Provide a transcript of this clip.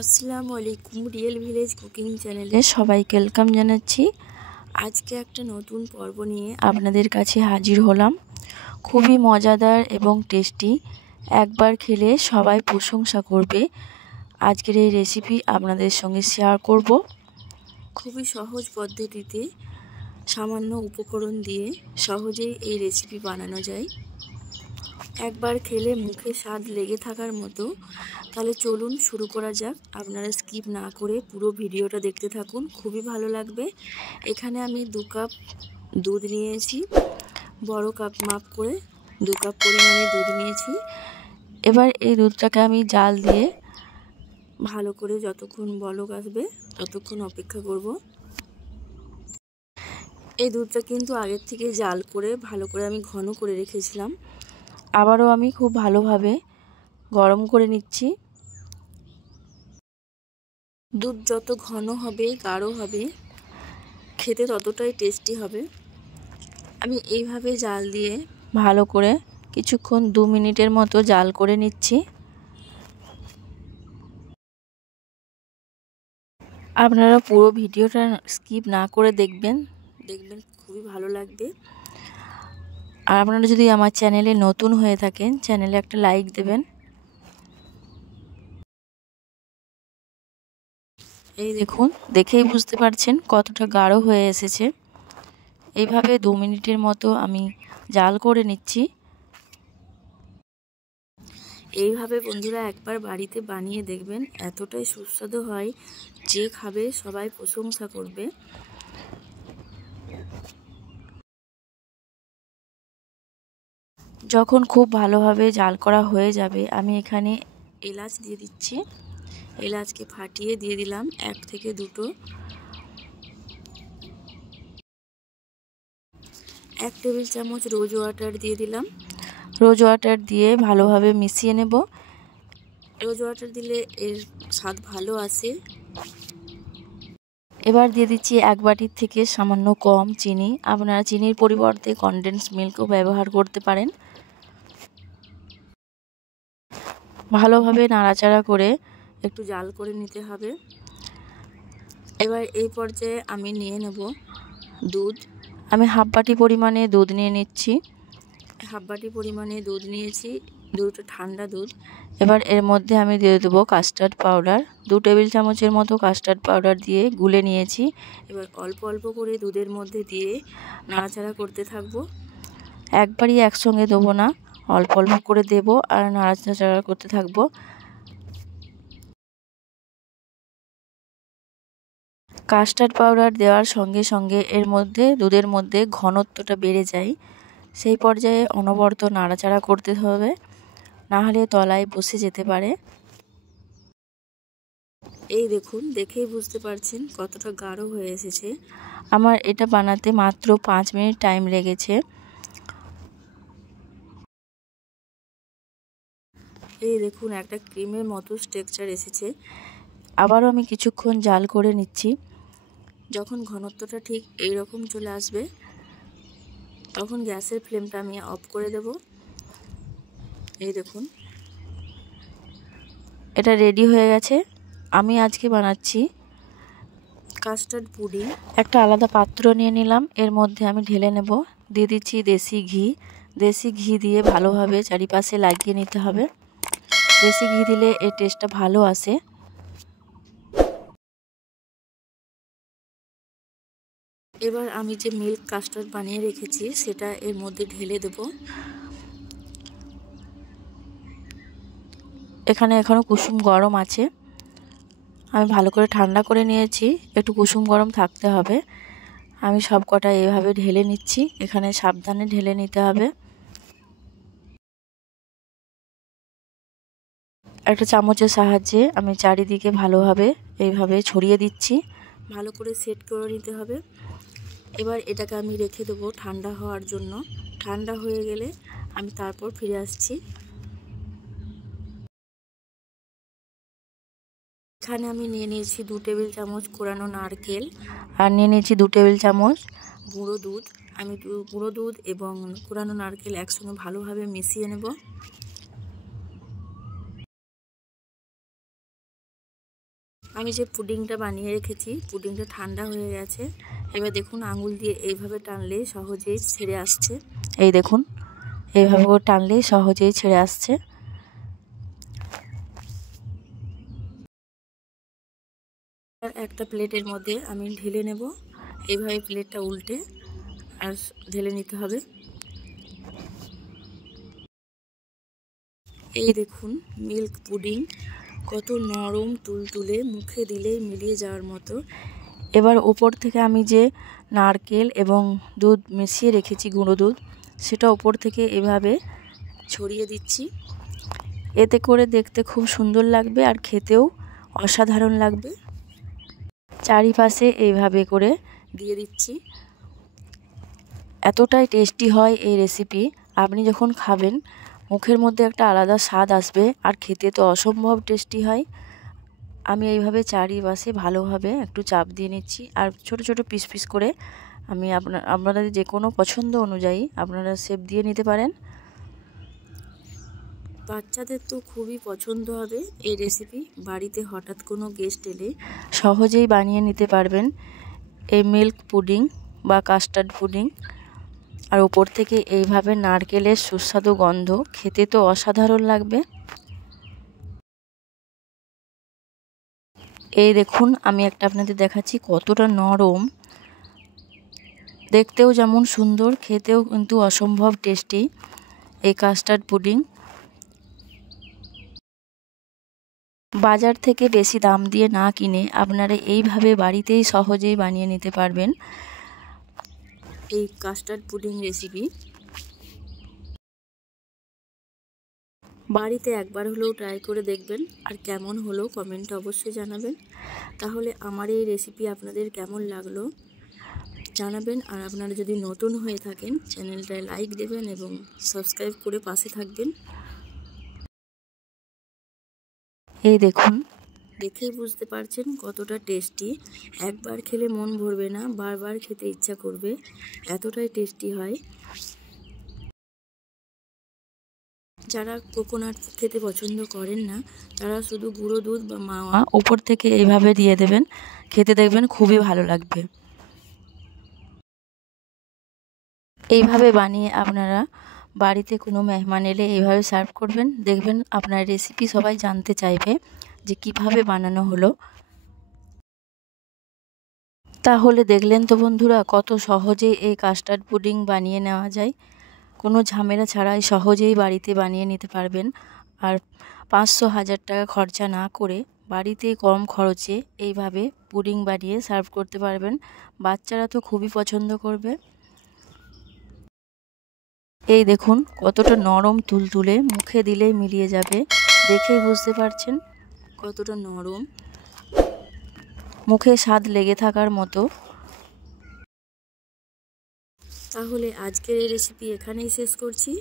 আসসালামু আলাইকুম। Real village cooking চ্যানেলে সবাইকে ওয়েলকাম জানাচ্ছি। আজকে একটা নতুন পর্ব নিয়ে আপনাদের কাছে হাজির হলাম। খুবই মজাদার এবং টেস্টি, একবার খেলে সবাই প্রশংসা করবে। আজকের এই রেসিপি আপনাদের সঙ্গে শেয়ার করব। খুবই সহজ পদ্ধতিতে সামান্য উপকরণ দিয়ে সহজেই এই রেসিপি বানানো যায়। একবার খেলে মুখে স্বাদ লেগে থাকার মতো। তাহলে চলুন শুরু করা যাক। আপনারা স্কিপ না করে পুরো ভিডিওটা দেখতে থাকুন, খুবই ভালো লাগবে। এখানে আমি 2 কাপ দুধ নিয়েছি, বড় কাপ মাপ করে 2 কাপ পরিমাণে দুধ নিয়েছি। এবার এই দুধটাকে আমি জাল দিয়ে ভালো করে যতক্ষণ বলক আসবে ততক্ষণ অপেক্ষা করব। এই দুধটা কিন্তু আগের থেকে জাল করে ভালো করে আমি ঘন করে রেখেছিলাম। আবারও আমি খুব ভালোভাবে গরম করে নিচ্ছি। দুধ যত ঘন হবে, গাঢ় হবে, খেতে ততটাই টেস্টি হবে। আমি এইভাবে জাল দিয়ে ভালো করে কিছুক্ষণ 2 মিনিটের মতো জাল করে নিচ্ছি। আপনারা পুরো ভিডিওটা স্কিপ না করে দেখবেন খুবই ভালো লাগবে। আর আপনারা যদি আমার চ্যানেলে নতুন হয়ে থাকেন, চ্যানেলে একটা লাইক দেবেন। এই দেখুন, দেখেই বুঝতে পারছেন কতটা গাঢ় হয়ে এসেছে। এইভাবে 2 মিনিটের মতো আমি জাল করে নিচ্ছি। এইভাবে বন্ধুরা একবার বাড়িতে বানিয়ে দেখবেন, এতটাই সুস্বাদু হয় যে খাবে সবাই প্রশংসা করবে। যখন খুব ভালোভাবে জাল করা হয়ে যাবে, আমি এখানে এলাচ দিয়ে দিচ্ছি। এলাচকে ফাটিয়ে দিয়ে দিলাম 1 থেকে 2টো। 1 টেবিল চামচ রোজ ওয়াটার দিয়ে দিলাম। রোজ ওয়াটার দিয়ে ভালোভাবে মিশিয়ে নেব। রোজ ওয়াটার দিলে এর স্বাদ ভালো আসে। এবার দিয়ে দিচ্ছি 1 বাটির থেকে সামান্য কম চিনি। আপনারা চিনির পরিবর্তে কনডেন্স মিল্কও ব্যবহার করতে পারেন। ভালোভাবে নাড়াচাড়া করে একটু জাল করে নিতে হবে। এবার এই পর্যায়ে আমি নিয়ে নেব দুধ। আমি হাফ বাটি পরিমাণে দুধ নিয়ে নিচ্ছি। হাফ বাটি পরিমাণে দুধ নিয়েছি, দুধটা ঠান্ডা দুধ। এবার এর মধ্যে আমি দিয়ে দেবো কাস্টার্ড পাউডার। 2 টেবিল চামচের মতো কাস্টার্ড পাউডার দিয়ে গুলে নিয়েছি। এবার অল্প অল্প করে দুধের মধ্যে দিয়ে নাড়াচাড়া করতে থাকবো। একবারই একসঙ্গে দেবো না, অল্প অল্প করে দেব আর নাড়াচাড়া করতে থাকবো। কাস্টার্ড পাউডার দেওয়ার সঙ্গে সঙ্গে এর মধ্যে দুধের মধ্যে ঘনত্বটা বেড়ে যায়। সেই পর্যায়ে অনবরত নাড়াচাড়া করতে হবে, না হলে তলায় বসে যেতে পারে। এই দেখুন, দেখেই বুঝতে পারছেন কতটা গাঢ় হয়ে এসেছে। আমার এটা বানাতে মাত্র 5 মিনিট টাইম লেগেছে। এই দেখুন, একটা ক্রিমের মতো টেক্সচার এসেছে। আবারও আমি কিছুক্ষণ জাল করে নিচ্ছি। যখন ঘনত্বটা ঠিক এই রকম চলে আসবে, তখন গ্যাসের ফ্লেমটা আমি অফ করে দেব। এই দেখুন, এটা রেডি হয়ে গেছে। আমি আজকে বানাচ্ছি কাস্টার্ড পুডিং। একটা আলাদা পাত্র নিয়ে নিলাম, এর মধ্যে আমি ঢেলে নেব। দিয়ে দিচ্ছি দেশি ঘি। দেশি ঘি দিয়ে ভালোভাবে চারিপাশে লাগিয়ে নিতে হবে। দেশি ঘি দিলে এর টেস্টটা ভালো আসে। এবার আমি যে মিল্ক কাস্টার্ড বানিয়ে রেখেছি সেটা এর মধ্যে ঢেলে দেব। এখানে এখনও কুসুম গরম আছে, আমি ভালো করে ঠান্ডা করে নিয়েছি। একটু কুসুম গরম থাকতে হবে। আমি সব কটা এভাবে ঢেলে নিচ্ছি। এখানে সাবধানে ঢেলে নিতে হবে। একটা চামচের সাহায্যে আমি চারিদিকে ভালোভাবে এইভাবে ছড়িয়ে দিচ্ছি। ভালো করে সেট করে নিতে হবে। এবার এটাকে আমি রেখে দেবো ঠান্ডা হওয়ার জন্য। ঠান্ডা হয়ে গেলে আমি তারপর ফিরে আসছি। এখানে আমি নিয়ে নিয়েছি 2 টেবিল চামচ কোরানো নারকেল, আর নিয়ে নিয়েছি 2 টেবিল চামচ গুঁড়ো দুধ। আমি গুঁড়ো দুধ এবং কোরানো নারকেল একসঙ্গে ভালোভাবে মিশিয়ে নেব। আমি যে পুডিংটা বানিয়ে রেখেছি, পুডিংটা ঠান্ডা হয়ে গেছে। এবার দেখুন আঙুল দিয়ে এইভাবে টানলে সহজেই ছেড়ে আসছে। এই দেখুন এইভাবে টানলে সহজেই ছেড়ে আসছে। একটা প্লেটের মধ্যে আমি ঢেলে নেব। এইভাবে প্লেটটা উল্টে আর ঢেলে নিতে হবে। এই দেখুন মিল্ক পুডিং কত নরম তুলতুলে, মুখে দিলেই মিলিয়ে যাওয়ার মতো। এবার ওপর থেকে আমি যে নারকেল এবং দুধ মিশিয়ে রেখেছি, গুঁড়ো দুধ, সেটা ওপর থেকে এভাবে ছড়িয়ে দিচ্ছি। এতে করে দেখতে খুব সুন্দর লাগবে আর খেতেও অসাধারণ লাগবে। চারিপাশে এইভাবে করে দিয়ে দিচ্ছি। এতটাই টেস্টি হয় এই রেসিপি, আপনি যখন খাবেন মুখের মধ্যে একটা আলাদা স্বাদ আসবে আর খেতে তো অসম্ভব টেস্টি হয়। আমি এইভাবে চারিপাশে ভালোভাবে একটু চাপ দিয়ে নিচ্ছি আর ছোট ছোট পিস পিস করে আমি আপনাদের যে কোনো পছন্দ অনুযায়ী আপনারা শেপ দিয়ে নিতে পারেন। বাচ্চাদের তো খুবই পছন্দ হবে এই রেসিপি। বাড়িতে হঠাৎ কোনো গেস্ট এলে সহজেই বানিয়ে নিতে পারবেন এই মিল্ক পুডিং বা কাস্টার্ড পুডিং। আর উপর থেকে এইভাবে নারকেলের সুস্বাদু গন্ধ, খেতে তো অসাধারণ লাগবে। এই দেখুন আমি একটা আপনাদের দেখাচ্ছি কতটা নরম, দেখতেও যেমন সুন্দর, খেতেও কিন্তু অসম্ভব টেস্টি এই কাস্টার্ড পুডিং। বাজার থেকে বেশি দাম দিয়ে না কিনে আপনারা এইভাবে বাড়িতেই সহজেই বানিয়ে নিতে পারবেন এই কাস্টার্ড পুডিং রেসিপি। বাড়িতে একবার হলেও ট্রাই করে দেখবেন আর কেমন হলো কমেন্টে অবশ্যই জানাবেন। তাহলে আমার এই রেসিপি আপনাদের কেমন লাগলো জানাবেন। আর আপনারা যদি নতুন হয়ে থাকেন চ্যানেলটায় লাইক দেবেন এবং সাবস্ক্রাইব করে পাশে থাকবেন। এই দেখুন, দেখেই বুঝতে পারছেন কতটা টেস্টি। একবার খেলে মন ভরবে না, বারবার খেতে ইচ্ছা করবে, এতটাই টেস্টি হয়। যারা কোকোনাট খেতে পছন্দ করেন না তারা শুধু গুঁড়ো দুধ বা মাওয়া ওপর থেকে এইভাবে দিয়ে দেবেন, খেতে দেখবেন খুবই ভালো লাগবে। এইভাবে বানিয়ে আপনারা বাড়িতে কোনো মেহমান এলে এইভাবে সার্ভ করবেন, দেখবেন আপনার রেসিপি সবাই জানতে চাইবে যে কিভাবে বানানো হলো। তাহলে দেখলেন তো বন্ধুরা কত সহজে এই কাস্টার্ড পুডিং বানিয়ে নেওয়া যায়, কোনো ঝামেলা ছাড়াই সহজেই বাড়িতে বানিয়ে নিতে পারবেন। আর 500-1000 টাকা খরচা না করে বাড়িতে কম খরচে এইভাবে পুডিং বানিয়ে সার্ভ করতে পারবেন। বাচ্চারা তো খুবই পছন্দ করবে। এই দেখুন কতটা নরম তুলতুলে, মুখে দিলেই মিলিয়ে যাবে, দেখেই বুঝতে পারছেন কতটা নরম, মুখে স্বাদ লেগে থাকার মতো। তাহলে আজকের এই রেসিপি এখানেই শেষ করছি।